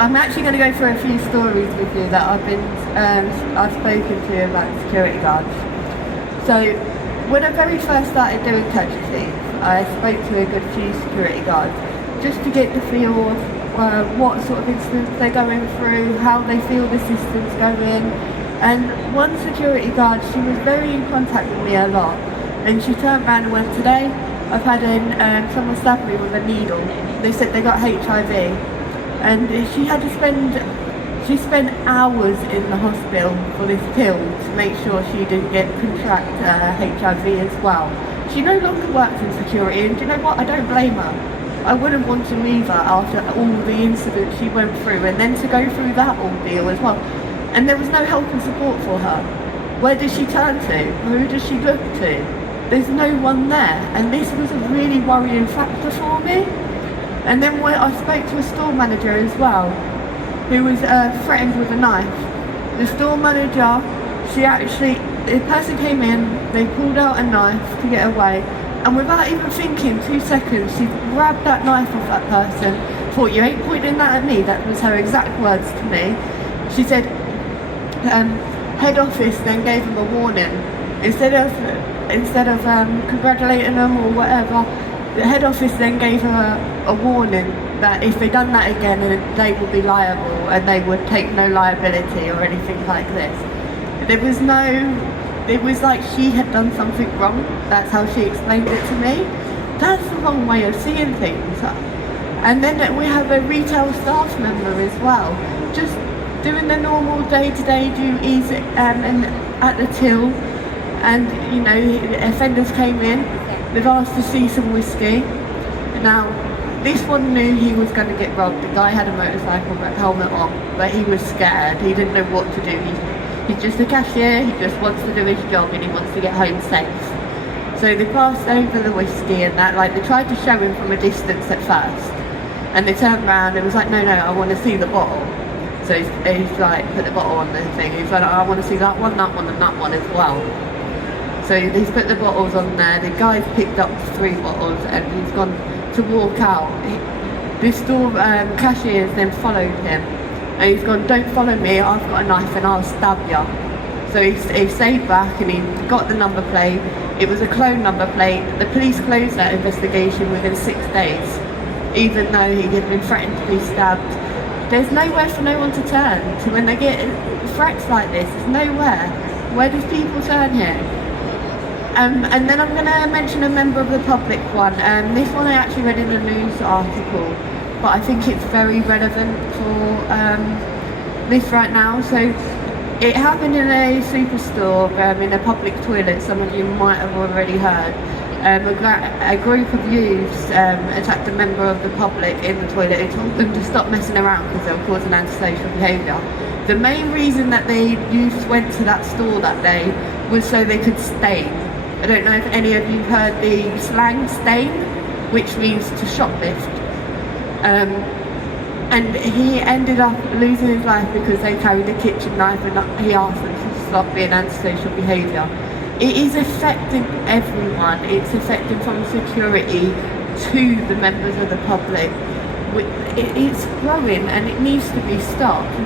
I'm actually going to go through a few stories with you that I've spoken to about security guards. So when I very first started doing casualties, I spoke to a good few security guards just to get the feel of what sort of incidents they're going through, how they feel the system's going. And one security guard, she was very in contact with me a lot, and she turned around and went, today I've had someone stab me with a needle. They said they got HIV, and she spent hours in the hospital for this pill to make sure she didn't contract HIV as well. She no longer worked in security, and do you know what? I don't blame her. I wouldn't want to leave her after all the incidents she went through, and then to go through that ordeal as well. And there was no help and support for her. Where does she turn to? Who does she look to? There's no one there, and this was a really worrying factor for me. And then when I spoke to a store manager as well, who was threatened with a knife. The store manager, the person came in, they pulled out a knife to get away, and without even thinking 2 seconds, she grabbed that knife off that person, thought, you ain't pointing that at me. That was her exact words to me. She said, head office then gave them a warning. Instead of congratulating them or whatever, the head office then gave her a warning that if they done that again, they would be liable and they would take no liability or anything like this. It was like she had done something wrong. That's how she explained it to me. That's the wrong way of seeing things. And then we have a retail staff member as well, just doing the normal day-to-day duties and at the till. And you know, offenders came in, they've asked to see some whiskey. Now, this one knew he was going to get robbed. The guy had a motorcycle helmet on, but he was scared. He didn't know what to do. He's just a cashier, he just wants to do his job and he wants to get home safe. So they passed over the whiskey and that, like they tried to show him from a distance at first. And they turned around and was like, no, I want to see the bottle. So he's like, put the bottle on the thing. He's like, I want to see that one and that one as well. So he's put the bottles on there. The guy's picked up 3 bottles and he's gone to walk out. This store cashier then followed him. And he's gone, don't follow me, I've got a knife and I'll stab you. So he stayed back and he got the number plate. It was a clone number plate. The police closed that investigation within 6 days, even though he had been threatened to be stabbed. There's nowhere for no one to turn. So when they get threats like this, there's nowhere. Where does people turn here? And then I'm going to mention a member of the public one. This one I actually read in a news article, but I think it's very relevant for this right now. So it happened in a superstore, in a public toilet. Some of you might have already heard. A group of youths attacked a member of the public in the toilet and told them to stop messing around because they were causing antisocial behaviour. The main reason that the youths went to that store that day was so they could stain. I don't know if any of you heard the slang stain, which means to shoplift. And he ended up losing his life because they carried a kitchen knife and he asked them to stop being antisocial behaviour. It is affecting everyone. It's affecting from security to the members of the public. It's growing and it needs to be stopped.